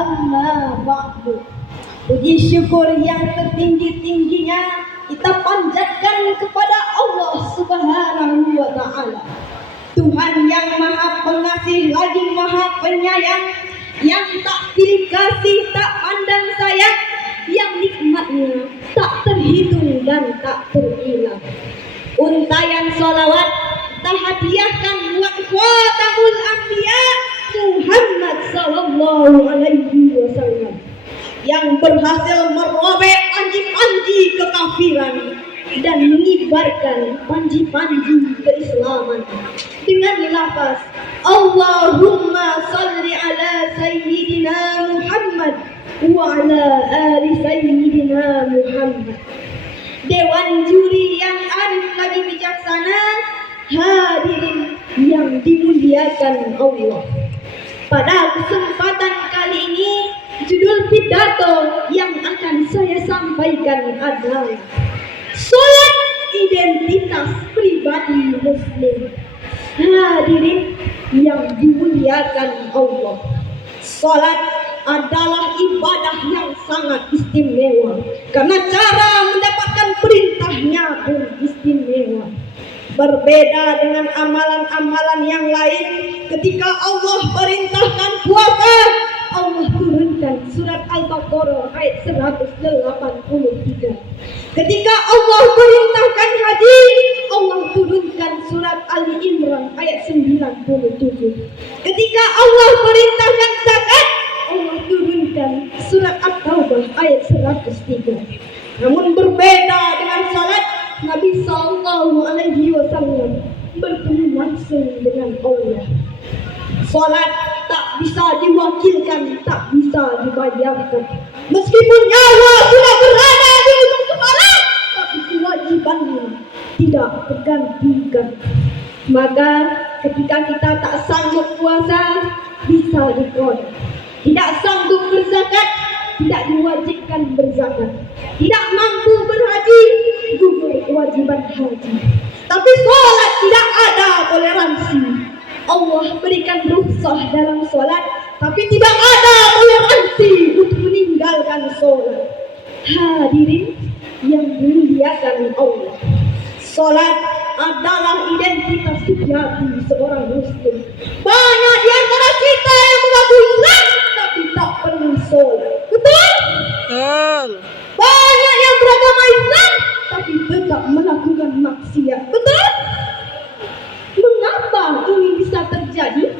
Amma ba'du. Puji syukur yang setinggi-tingginya kita panjatkan kepada Allah Subhanahu wa Ta'ala, Tuhan yang Maha Pengasih lagi Maha Penyayang, yang tak pilih kasih, tak pandang sayang, yang nikmatnya tak terhitung dan tak terhilang. Untayan sholawat kita hadiahkan buat khatamul anbiya Muhammad sallallahu alaihi wasallam, yang berhasil merobek panji-panji kekafiran dan mengibarkan panji-panji keislaman dengan lafaz Allahumma salli ala sayyidina Muhammad wa ala ali sayyidina Muhammad. Dewan juri yang arif lagi bijaksana, hadirin yang dimuliakan Allah. Pada kesempatan kali ini, judul pidato yang akan saya sampaikan adalah sholat identitas pribadi Muslim. Hadirin yang dimuliakan Allah, sholat adalah ibadah yang sangat istimewa karena cara mendapatkan perintahnya pun istimewa. Berbeda dengan amalan-amalan yang lain, ketika Allah perintahkan puasa, Allah turunkan surat Al-Baqarah ayat 183. Ketika Allah perintahkan haji, Allah turunkan surat Ali Imran ayat 97. Ketika Allah perintahkan zakat, Allah turunkan surat At-Taubah ayat 103. Namun berbeda dengan salat, Nabi Sallallahu Alaihi Wasallam bertemu langsung dengan Allah. Salat tak bisa diwakilkan, tak bisa dibayarkan. Meskipun nyawa sudah berada di ujung kepala, tapi kewajibannya tidak tergantikan. Maka ketika kita tak sanggup puasa, bisa diqada. Tidak sanggup berzakat, tidak diwajibkan berzakat. Tidak mampu berhaji, gugur kewajiban haji. Tapi sholat tidak ada toleransi. Allah berikan rukhsah dalam sholat, tapi tidak ada toleransi untuk meninggalkan sholat. Hadirin yang dimuliakan Allah, sholat adalah identitas sejati seorang muslim. Banyak di antara kita yang mengaku Islam tapi tak pernah sholat. Betul? Betul. Banyak yang beragama Islam tapi tetap melakukan maksiat. Betul? Mengapa ini bisa terjadi?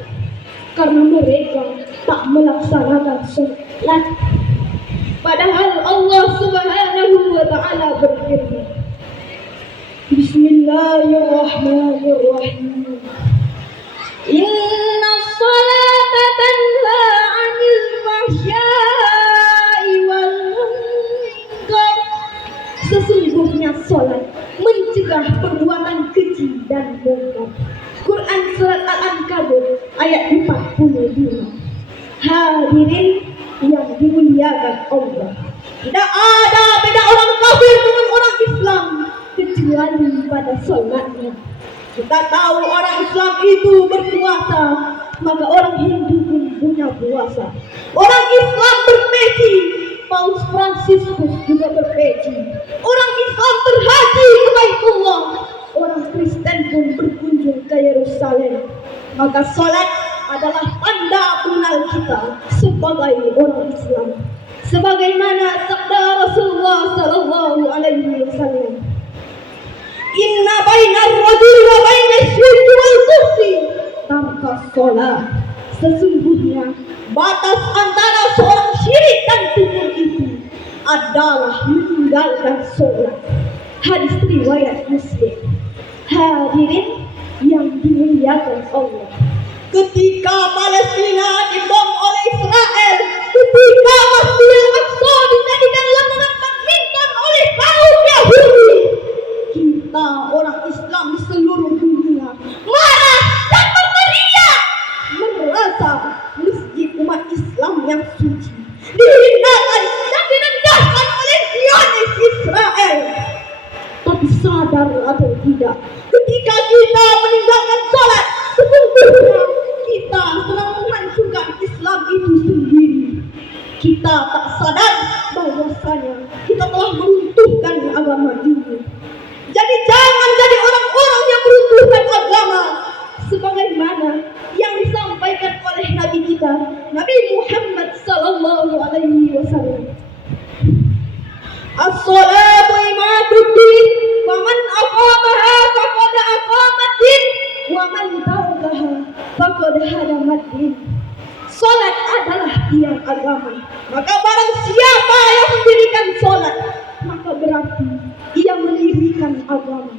Karena mereka tak melaksanakan sholat. Padahal Allah Subhanahu wa Ta'ala berfirman, Bismillahirrahmanirrahim, Inna sholata tanha 'anil fahsya'i wal munkar. Sesungguhnya sholat mencegah perbuatan keji dan munkar. Quran surat Al-Ankabut ayat 42. Hadirin yang dimuliakan Allah, tidak ada beda orang kafir dengan orang Islam kecuali pada sholatnya. Kita tahu orang Islam itu berpuasa, maka orang Hindu pun punya puasa. Orang Islam berpeci, Paus Fransiskus juga berpeci. Orang Islam berhaji ke Baitullah, orang Kristen pun berkunjung ke Yerusalem. Maka sholat adalah tanda pengenal kita sebagai orang Islam. Sebagaimana sabda Rasulullah Sallallahu Alaihi Wasallam, Inna bainar rajuli wa bainas syirki wal kufri tarka sholat. Sesungguhnya batas antara seorang syirik dan kufur itu adalah meninggalkan sholat. Hadis riwayat Muslim. Hadirin yang dimuliakan Allah, ketika Palestina dibom oleh Israel, ketika Masjidil Aqsa dijadikan lapangan badminton oleh kaum Yahudi, kita orang Islam di seluruh dunia marah dan berteriak, merasa masjid umat Islam yang suci dihinakan dan direndahkan oleh Zionis Israel. Tapi sadar atau tidak, ketika kita meninggalkan sholat, sesungguhnya kita sedang menghancurkan kita tak sadar bahwasanya kita telah meruntuhkan agama ini. Jadi jangan jadi orang-orang yang meruntuhkan agama, sebagaimana yang disampaikan oleh Nabi kita, Nabi Muhammad sallallahu alaihi wasallam. As-salatu imaduddin, wa man aqamaha faqad aqamaddin, wa man tarakaha faqad hadamaddin. Salat adalah tiang agama. Maka barang siapa yang mendirikan salat, maka berarti ia mendirikan agama.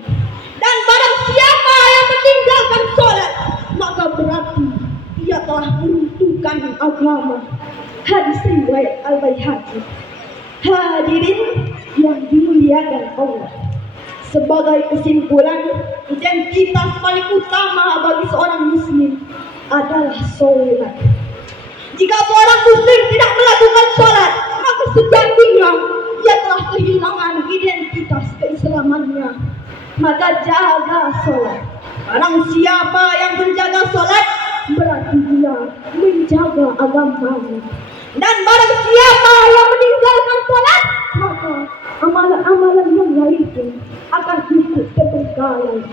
Dan barang siapa yang meninggalkan salat, maka berarti ia telah meruntuhkan agama. Hadis riwayat Al-Baihaqi. Hadirin yang dimuliakan Allah, sebagai kesimpulan, identitas paling utama bagi seorang muslim adalah sholat. Jika seorang muslim tidak melakukan sholat, maka sejatinya ia telah kehilangan identitas keislamannya. Maka jaga sholat. Barang siapa yang menjaga sholat, berarti dia menjaga agamanya. Dan barang siapa yang meninggalkan sholat, maka amalan-amalan yang lain pun akan ikut terbengkalai.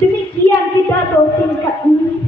Demikian pidato singkat ini.